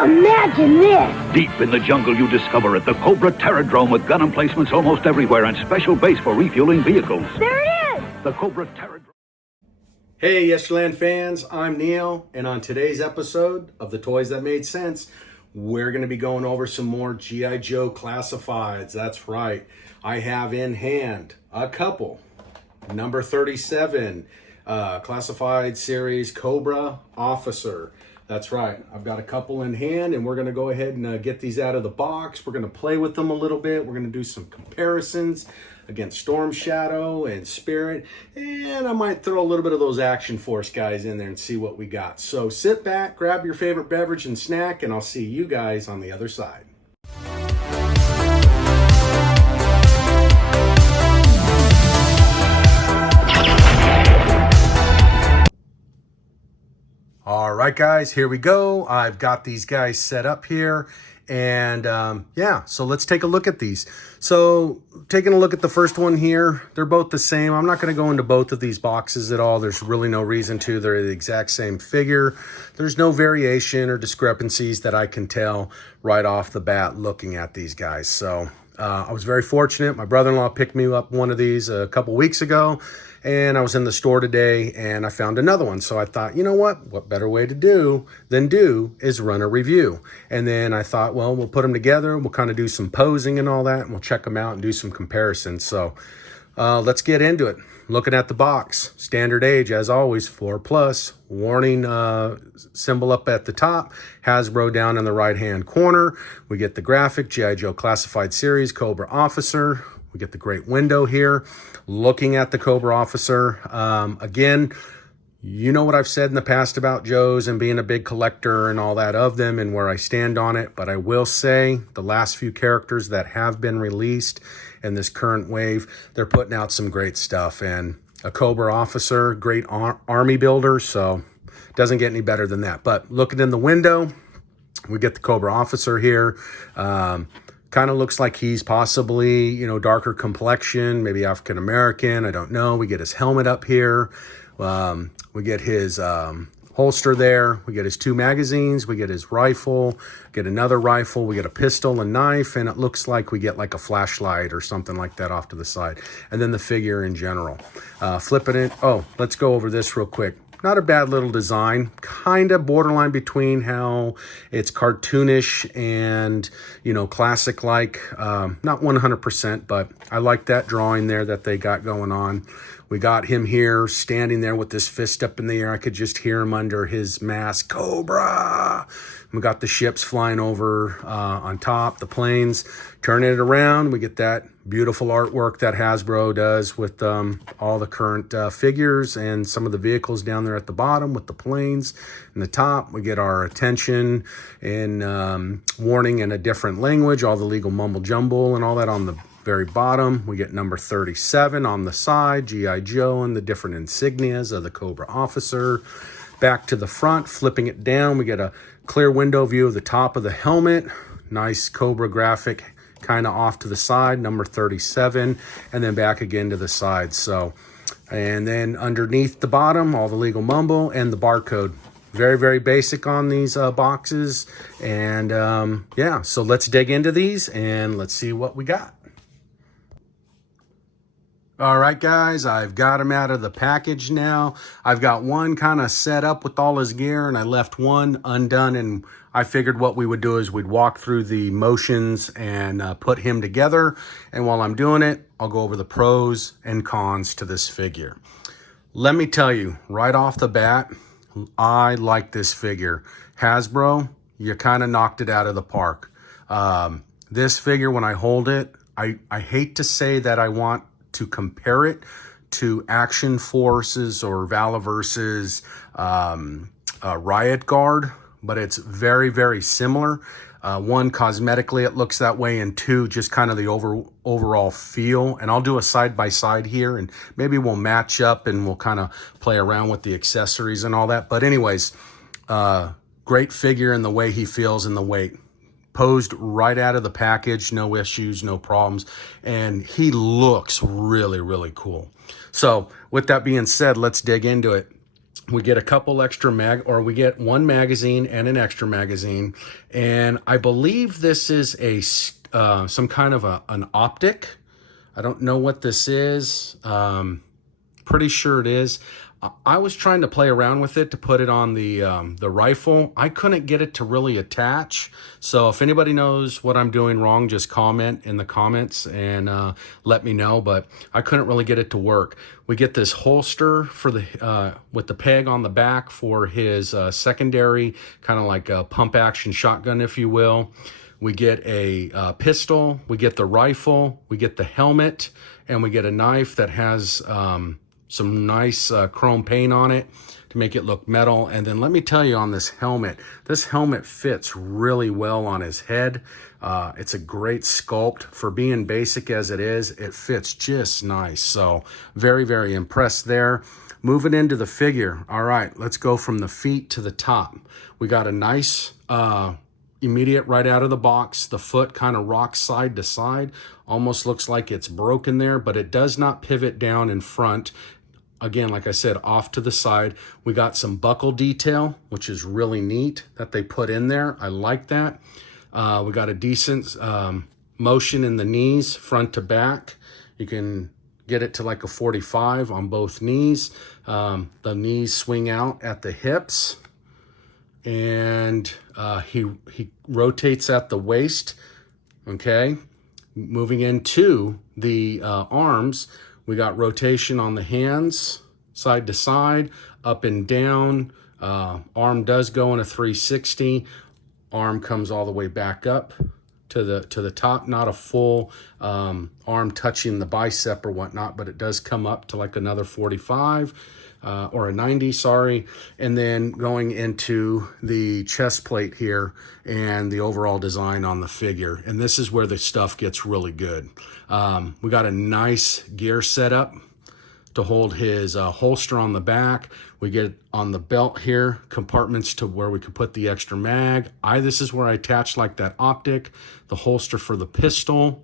Imagine this! Deep in the jungle, you discover it, the Cobra Terradrome with gun emplacements almost everywhere and special base for refueling vehicles. There it is! The Cobra Terradrome. Hey, Yesterland fans, I'm Neal, and on today's episode of The Toys That Made Sense, we're going to be going over some more G.I. Joe Classifieds. That's right. I have in hand a couple. Number 37, Classified Series Cobra Officer. That's right. I've got a couple in hand, and we're going to go ahead and get these out of the box. We're going to play with them a little bit. We're going to do some comparisons against Storm Shadow and Spirit, and I might throw a little bit of those Action Force guys in there and see what we got. So sit back, grab your favorite beverage and snack, and I'll see you guys on the other side. All right, guys, here we go. I've got these guys set up here. And yeah, so let's take a look at these. So taking a look at the first one here, they're both the same. I'm not going to go into both of these boxes at all. There's really no reason to. They're the exact same figure. There's no variation or discrepancies that I can tell right off the bat looking at these guys. So I was very fortunate. My brother-in-law picked me up one of these a couple weeks ago, and I was in the store today and I found another one. So I thought, you know what better way to do is run a review. And then I thought, well, we'll put them together. We'll kind of do some posing and all that, and we'll check them out and do some comparisons. So let's get into it. Looking at the box, standard age, as always, 4+. Warning symbol up at the top. Hasbro down in the right-hand corner. We get the graphic, G.I. Joe Classified Series, Cobra Officer. We get the great window here. Looking at the Cobra Officer, again, you know what I've said in the past about Joes and being a big collector and all that of them and where I stand on it. But I will say the last few characters that have been released in this current wave, they're putting out some great stuff. And a Cobra Officer, great army builder, so doesn't get any better than that. But looking in the window, we get the Cobra Officer here. Kind of looks like he's possibly, you know, darker complexion, maybe African-American, I don't know. We get his helmet up here. We get his holster there. We get his 2 magazines. We get his rifle, get another rifle. We get a pistol and knife, and it looks like we get like a flashlight or something like that off to the side. And then the figure in general. Flipping it. Oh, let's go over this real quick. Not a bad little design, kind of borderline between how it's cartoonish and, you know, classic-like. Not 100%, but I like that drawing there that they got going on. We got him here standing there with this fist up in the air. I could just hear him under his mask, Cobra. We got the ships flying over on top, the planes. Turning it around, we get that beautiful artwork that Hasbro does with all the current figures and some of the vehicles down there at the bottom with the planes. In the top, we get our attention and warning in a different language, all the legal mumble jumble and all that on the very bottom. We get number 37 on the side, G.I. Joe, and the different insignias of the Cobra Officer. Back to the front, flipping it down, we get a clear window view of the top of the helmet. Nice Cobra graphic kind of off to the side, number 37, and then back again to the side. So, and then underneath the bottom, all the legal mumble and the barcode. Very, very basic on these boxes. And yeah, so let's dig into these and let's see what we got. All right, guys, I've got him out of the package now. I've got one kind of set up with all his gear, and I left one undone, and I figured what we would do is we'd walk through the motions and put him together. And while I'm doing it, I'll go over the pros and cons to this figure. Let me tell you, right off the bat, I like this figure. Hasbro, you kind of knocked it out of the park. This figure, when I hold it, I hate to say that I want to compare it to Action Forces or Valaverse's Riot Guard, but it's very, very similar. One, cosmetically it looks that way, and two, just kind of the overall feel. And I'll do a side-by-side here, and maybe we'll match up and we'll kind of play around with the accessories and all that. But anyways, great figure in the way he feels and the weight. Posed right out of the package, no issues, no problems, and he looks really, really cool. So with that being said, let's dig into it. We get a couple extra we get one magazine and an extra magazine. And I believe this is a some kind of an optic. I don't know what this is. Pretty sure it is. I was trying to play around with it to put it on the rifle. I couldn't get it to really attach. So if anybody knows what I'm doing wrong, just comment in the comments and let me know. But I couldn't really get it to work. We get this holster for the with the peg on the back for his secondary, kind of like a pump action shotgun, if you will. We get a pistol. We get the rifle. We get the helmet, and we get a knife that has some nice chrome paint on it to make it look metal. And then let me tell you on this helmet fits really well on his head. It's a great sculpt. For being basic as it is, it fits just nice. So very, very impressed there. Moving into the figure. All right, let's go from the feet to the top. We got a nice immediate right out of the box. The foot kind of rocks side to side. Almost looks like it's broken there, but it does not pivot down in front. Again, like I said, off to the side. We got some buckle detail, which is really neat that they put in there. I like that. We got a decent motion in the knees, front to back. You can get it to like a 45 on both knees. The knees swing out at the hips. And he rotates at the waist. Okay. Moving into the arms, we got rotation on the hands, side to side, up and down. Arm does go in a 360. Arm comes all the way back up to the top. Not a full arm touching the bicep or whatnot, but it does come up to like another 45 or a 90, sorry. And then going into the chest plate here and the overall design on the figure. And this is where the stuff gets really good. We got a nice gear setup to hold his holster on the back. We get on the belt here, compartments to where we could put the extra mag. This is where I attach like that optic, the holster for the pistol.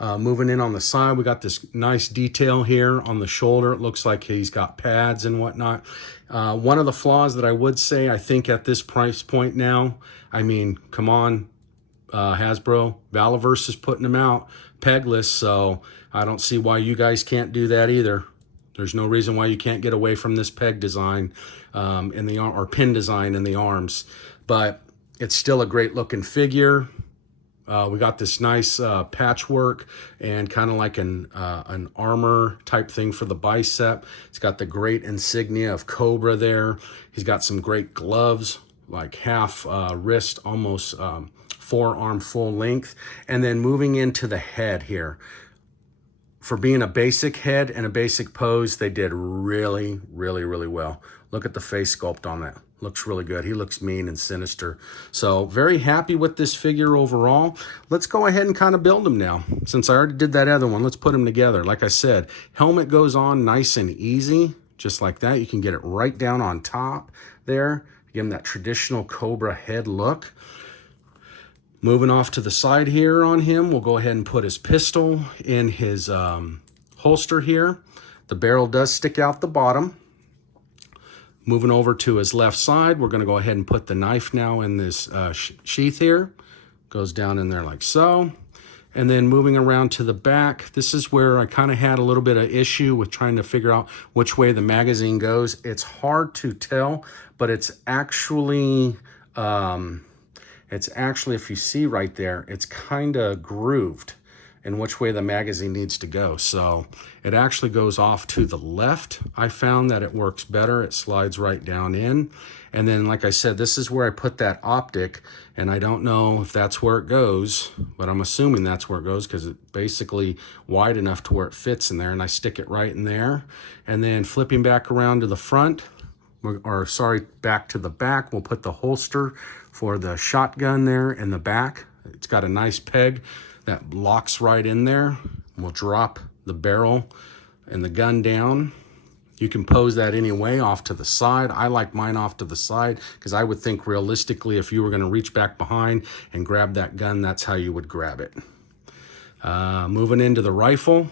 Moving in on the side, we got this nice detail here on the shoulder. It looks like he's got pads and whatnot. One of the flaws that I would say, I think at this price point now, I mean, come on, Hasbro, Valaverse is putting them out pegless, so I don't see why you guys can't do that either. There's no reason why you can't get away from this peg design in the arm, or pin design in the arms, but it's still a great looking figure. We got this nice patchwork and kind of like an armor type thing for the bicep. It's got the great insignia of Cobra there. He's got some great gloves, like half wrist, almost forearm full length. And then moving into the head here. For being a basic head and a basic pose, they did really, really, really well. Look at the face sculpt on that. Looks really good. He looks mean and sinister. So very happy with this figure overall. Let's go ahead and kind of build him now. Since I already did that other one, let's put him together. Like I said, helmet goes on nice and easy, just like that. You can get it right down on top there. Give him that traditional Cobra head look. Moving off to the side here on him, we'll go ahead and put his pistol in his holster here. The barrel does stick out the bottom. Moving over to his left side, we're going to go ahead and put the knife now in this sheath here. Goes down in there like so. And then moving around to the back, this is where I kind of had a little bit of issue with trying to figure out which way the magazine goes. It's hard to tell, but it's actually, if you see right there, it's kind of grooved in which way the magazine needs to go. So it actually goes off to the left. I found that it works better. It slides right down in. And then, like I said, this is where I put that optic, and I don't know if that's where it goes, but I'm assuming that's where it goes because it's basically wide enough to where it fits in there, and I stick it right in there. And then flipping back around to the front, back to the back, we'll put the holster for the shotgun there in the back. It's got a nice peg that locks right in there. We'll drop the barrel and the gun down. You can pose that any way, off to the side. I like mine off to the side because I would think realistically if you were gonna reach back behind and grab that gun, that's how you would grab it. Moving into the rifle.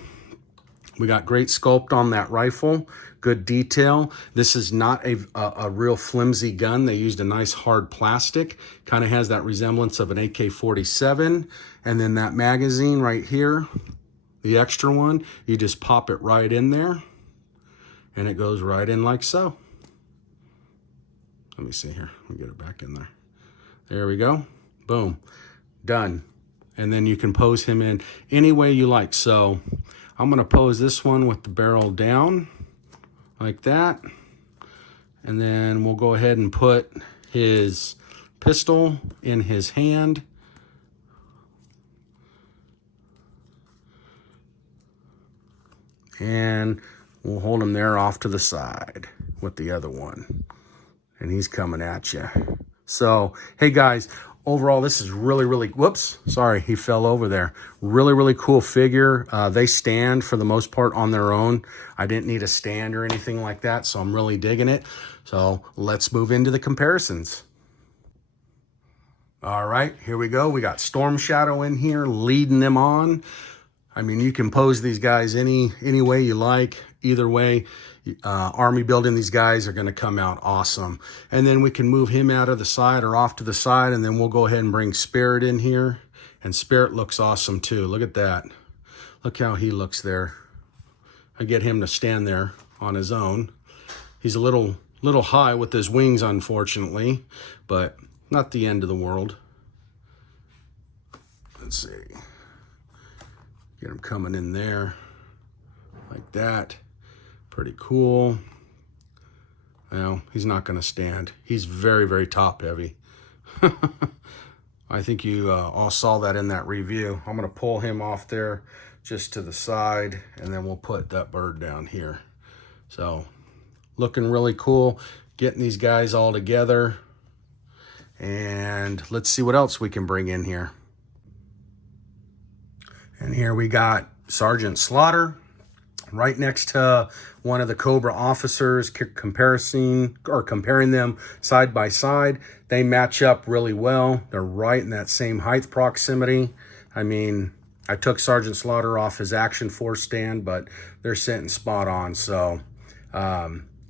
We got great sculpt on that rifle. good detail. This is not a real flimsy gun. They used a nice hard plastic. Kind of has that resemblance of an AK-47. And then that magazine right here, the extra one, you just pop it right in there and it goes right in like so. Let me see here. Let me get it back in there. There we go. Boom. Done. And then you can pose him in any way you like. So I'm going to pose this one with the barrel down like that. And then we'll go ahead and put his pistol in his hand. And we'll hold him there off to the side with the other one. And he's coming at you. So, hey guys, overall, this is really, whoops, sorry, he fell over there. Really cool figure. They stand for the most part on their own. I didn't need a stand or anything like that, so I'm really digging it. So let's move into the comparisons. All right, here we go. We got Storm Shadow in here leading them on. I mean, you can pose these guys any way you like. Either way, army building these guys are going to come out awesome. And then we can move him out of the side or off to the side, and then we'll go ahead and bring Spirit in here. And Spirit looks awesome too. Look at that. Look how he looks there. I get him to stand there on his own. He's a little high with his wings, unfortunately, but not the end of the world. Let's see. Get him coming in there like that. Pretty cool. Well, he's not going to stand. He's very top heavy. I think you all saw that in that review. I'm going to pull him off there just to the side, and then we'll put that bird down here. So, looking really cool. Getting these guys all together. And let's see what else we can bring in here. And here we got Sergeant Slaughter right next to one of the Cobra officers, comparing them side by side. They match up really well. They're right in that same height proximity. I mean, I took Sergeant Slaughter off his Action Force stand, but they're sitting spot on. So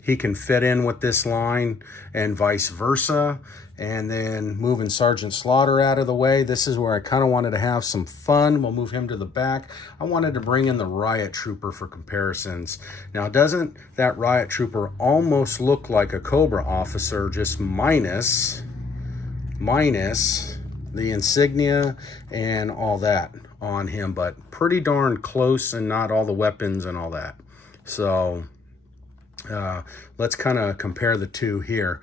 he can fit in with this line and vice versa. And then moving Sergeant Slaughter out of the way, this is where I kind of wanted to have some fun. We'll move him to the back. I wanted to bring in the Riot Trooper for comparisons. Now, doesn't that Riot Trooper almost look like a Cobra officer, just minus the insignia and all that on him, but pretty darn close and not all the weapons and all that. So let's kind of compare the two here.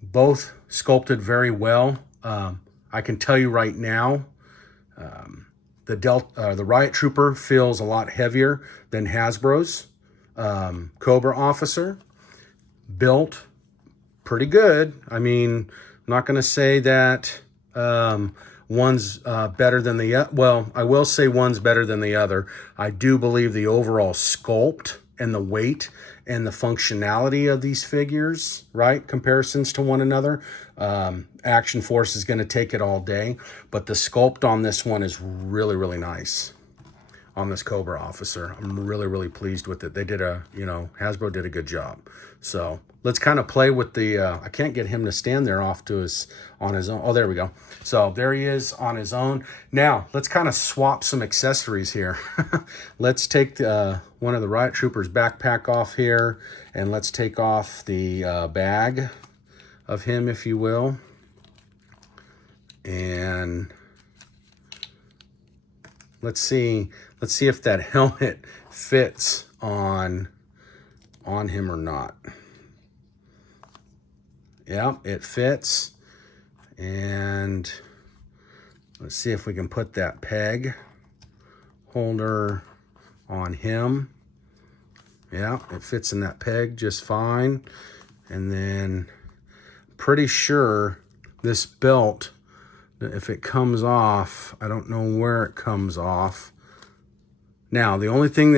Both sculpted very well. I can tell you right now, the Riot Trooper feels a lot heavier than Hasbro's Cobra Officer. Built pretty good. I mean, I'm not going to say that one's better than the other. Well, I will say one's better than the other. I do believe the overall sculpt and the weight and the functionality of these figures, right? Comparisons to one another. Action Force is going to take it all day, but the sculpt on this one is really nice on this Cobra officer. I'm really pleased with it. They did Hasbro did a good job. So let's kind of play with the, I can't get him to stand there on his own. Oh, there we go. So there he is on his own. Now let's kind of swap some accessories here. Let's take one of the Riot Troopers backpack off here, and let's take off the bag of him, if you will. And let's see if that helmet fits on him or not. Yeah, it fits. And let's see if we can put that peg holder on him. Yeah, it fits in that peg just fine. And then pretty sure this belt, if it comes off, I don't know where it comes off. Now, the only thing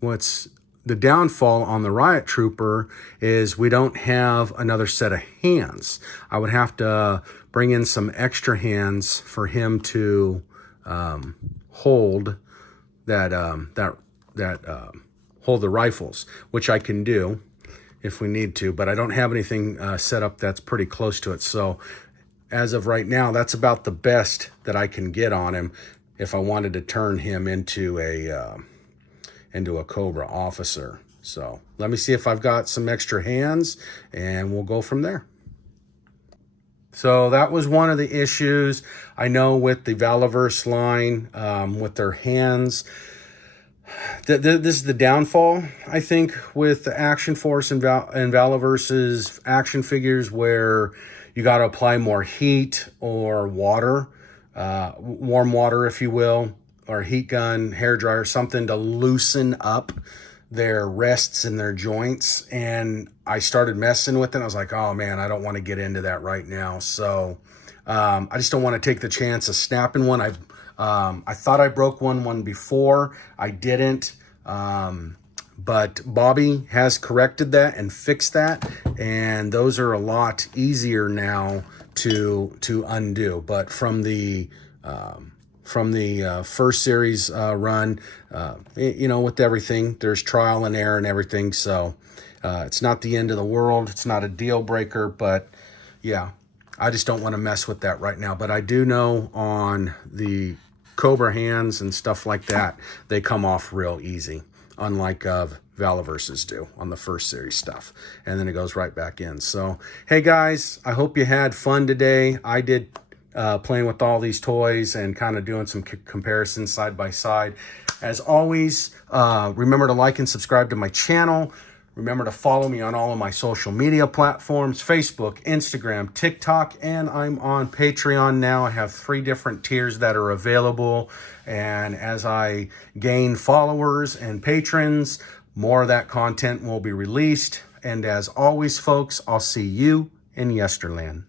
what's the downfall on the Riot Trooper is we don't have another set of hands. I would have to bring in some extra hands for him to hold that hold the rifles, which I can do if we need to, but I don't have anything set up that's pretty close to it. So as of right now, that's about the best that I can get on him if I wanted to turn him into a Cobra officer. So let me see if I've got some extra hands, and we'll go from there. So that was one of the issues I know with the Valaverse line, with their hands. This is the downfall, I think, with the Action Force and Valaverse's action figures, where you got to apply more heat or water, warm water, if you will, or heat gun, hair dryer, something to loosen up their rests and their joints. And I started messing with it. I was like, oh man, I don't want to get into that right now. So I just don't want to take the chance of snapping one. I thought I broke one before. I didn't. But Bobby has corrected that and fixed that. And those are a lot easier now to undo. But from the first series run, you know, with everything, there's trial and error and everything. So it's not the end of the world. It's not a deal breaker, but yeah, I just don't want to mess with that right now. But I do know on the Cobra hands and stuff like that, they come off real easy, unlike Valaverse's do on the first series stuff. And then it goes right back in. So, hey guys, I hope you had fun today. I did, playing with all these toys and kind of doing some comparisons side by side. As always, remember to like and subscribe to my channel. Remember to follow me on all of my social media platforms, Facebook, Instagram, TikTok, and I'm on Patreon now. I have 3 different tiers that are available. And as I gain followers and patrons, more of that content will be released. And as always, folks, I'll see you in Yesterland.